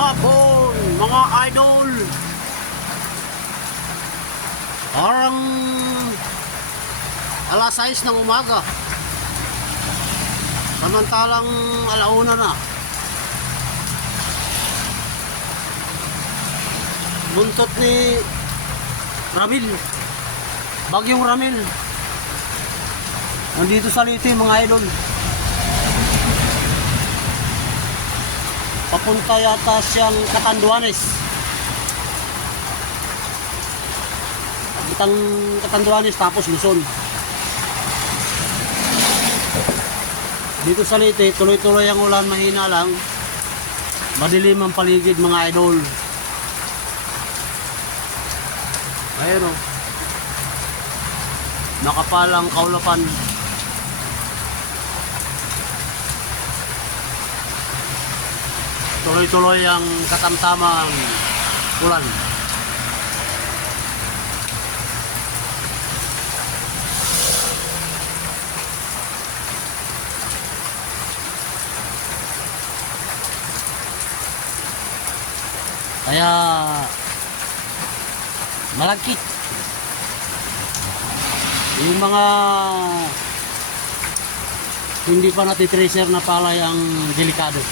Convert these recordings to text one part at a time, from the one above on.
hapon, mga idol. Parang alas 6 ng umaga. Samantalang alauna na. Buntot ni Ramil. Bagyong Ramil. Nandito sa Leyte, mga idol. Papunta yata siyang Catanduanes. Catanduanes tapos Luzon. Dito sa Leyte, tuloy-tuloy ang ulan, mahina lang. Madilim ang paligid, mga idol. Ayun o. Nakapalang kaulapan. Tuloy-tuloy ang katamtamang ulan. Kaya malagkit yung mga hindi pa natitracer na palay ang delikado.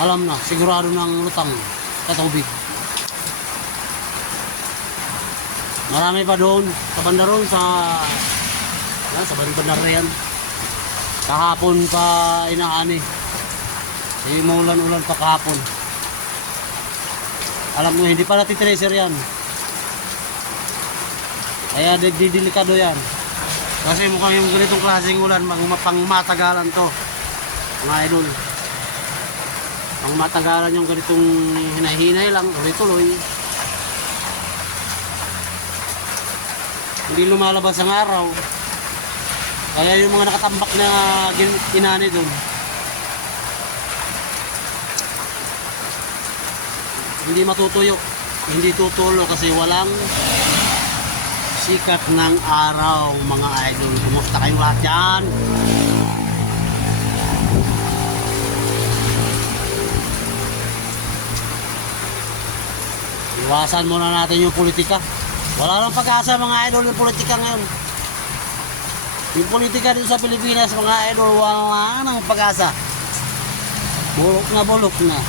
Alam na, sigurado ng lutang sa tubig. Marami pa doon sa banda roon sa bandar na yan. Kahapon pa inaani. Kasi umulan-ulan pa kahapon. Alam mo, hindi pa natitracer yan. Kaya delikado yan. Kasi mukhang yung ganitong klaseng ulan, pang matagalan to, mga idol. Pang matagalan yung ganitong hinahinay lang, tuloy-tuloy. Hindi lumalabas ang araw. Kaya yung mga nakatambak na inani doon, hindi matutuyo, hindi tutulo kasi walang sikat ng araw, mga idol. Kumusta kayong lahat dyan? Iwasan muna natin yung politika. Wala nang pag-asa, mga idol, yung politika ngayon. Yung politika dito sa Pilipinas, mga idol, wala nang pag-asa. Bulok na bulok na.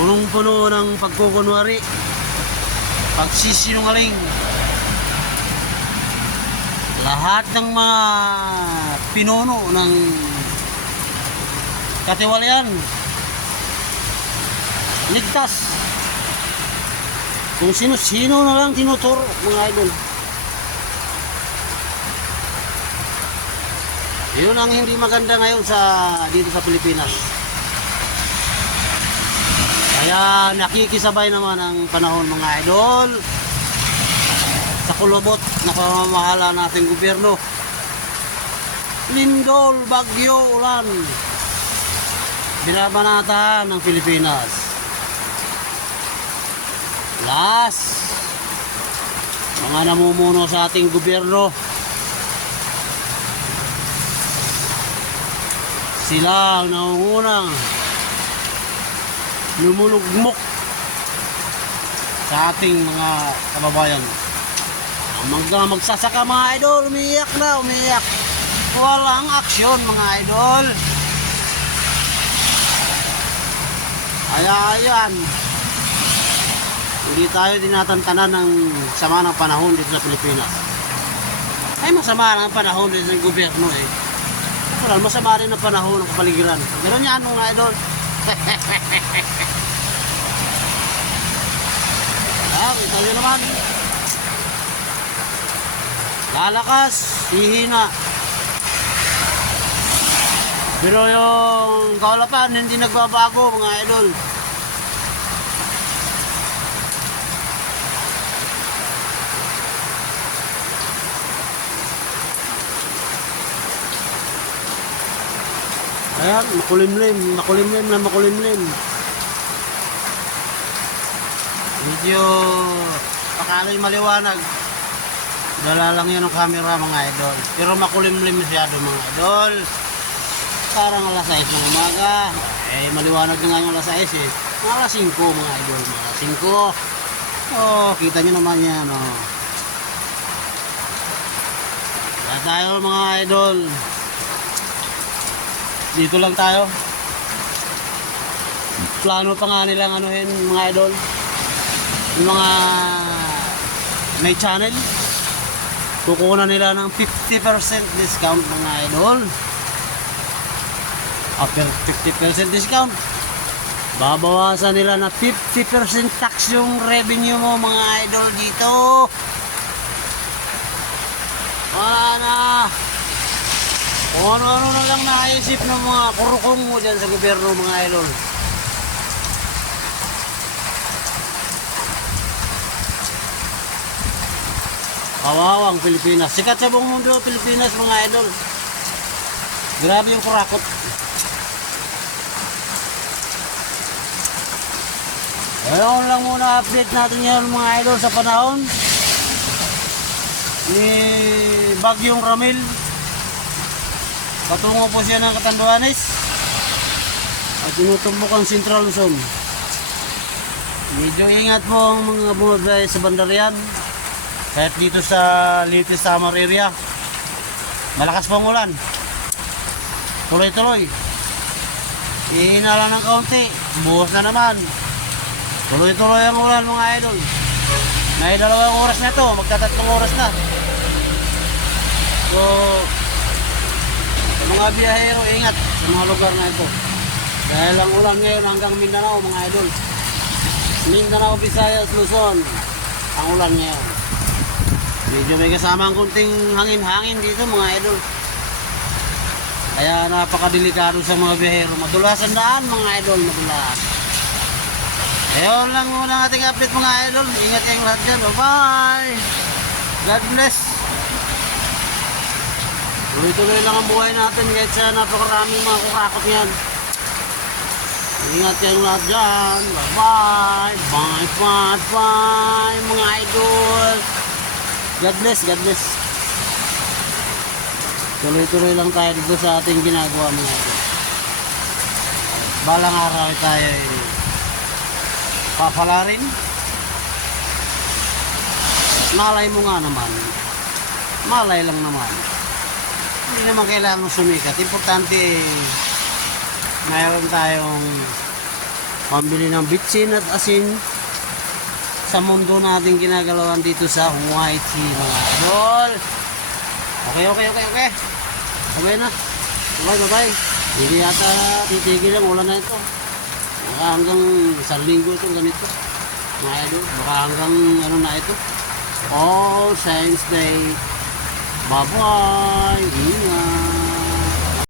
Punong-puno ng pagkukunwari, pagsisinungaling. Lahat ng mga pinuno ng katiwalian ligtas. Kung sino-sino na lang tinuturo, mga idol. Yun ang hindi maganda ngayon dito sa Pilipinas. Kaya nakikisabay naman ang panahon, mga idol, sa kulubot na pamamahala nating gobyerno. Lindol, bagyo, ulan, binabanatan ng Pilipinas. Last, mga namumuno sa ating gobyerno, sila ang nangungunang lumulugmok sa ating mga kababayan. Ang magsasaka, mga idol, umiiyak na, umiiyak. Walang aksyon, mga idol. Ayan. Hindi tayo tinatantanan ng sama ng panahon dito sa Pilipinas. Ay, masama na ang panahon dito sa gobyerno eh. Wala, masama rin ang panahon ng kapaligiran. Ganun yan, mga idol. Kita nyo naman, lalakas, hihina. Pero yung kaulapan hindi nagbabago, mga idol. Ayan, makulimlim. Medyo pakaloy maliwanag. Dala lang yun ang camera mga idol. Pero makulimlim masyado mga idol. Parang alas 6 ng umaga. Maliwanag na nga yung alas 6 eh. Mga alas 5 mga idol. Mga alas 5. Oh, kita nyo naman yan oh. Kaya tayo mga idol. Dito lang tayo. Plano pa nga nilang anuhin mga idol. Yung mga may channel. Kukunan nila ng 50% discount mga idol. After 50% discount, babawasan nila na 50% tax yung revenue mo mga idol dito. Wala na. Kung ano-ano na lang naisip ng mga kurukong mo dyan sa gobyerno mga idol. Kawawang Pilipinas. Sikat sa buong mundo Pilipinas mga idol. Grabe yung kurakot. Ngayon lang muna update natin yan mga idol sa panahon ni Bagyong Ramil. Patungo po siya ng Catanduanes at tinutumbok ang Central Luzon. Medyo ingat po ang mga bumabay sa bandarian. Kahit dito sa Leyte Samar area, malakas pong ulan. Tuloy-tuloy. Ihina lang ng kaunti, buhos na naman. Tuloy-tuloy ang ulan mga idol. May 2 oras na to, magta-3 oras na. So, sa mga biyahero, ingat sa mga lugar na ito. Dahil ang ulan ngayon hanggang Mindanao mga idol. Mindanao, Visayas, Luzon, ang ulan ngayon. Medyo may kasamang kunting hangin-hangin dito mga idol. Kaya napakadelikado sa mga biyahero. Madulas ang daan mga idol, madulas. Ayun lang muna ang ating update mga idol. Ingat kayong lahat dyan. Bye-bye. God bless. Tuloy-tuloy lang ang buhay natin kahit sa napakaraming mga kurakot yan. Ingat kayong lahat dyan. Bye-bye. Bye-bye mga idol. God bless, God bless. Tuloy-tuloy lang tayo dito sa ating ginagawa mga idol. Balang araw tayo papalarin. Malay mo nga naman. Malay lang naman. Hindi naman kailangan sumikat. Importante mayroon tayong pambili ng bitsin at asin sa mundo nating ginagalawan dito sa White Sea mga idol. Okay. Okay na. Bye. Hindi yata titigil ang ulan na ito. Baka hanggang 1 linggo ito ganito. Mga idol. Baka hanggang ano na ito. All Saints Day. Bye-bye. Ingat.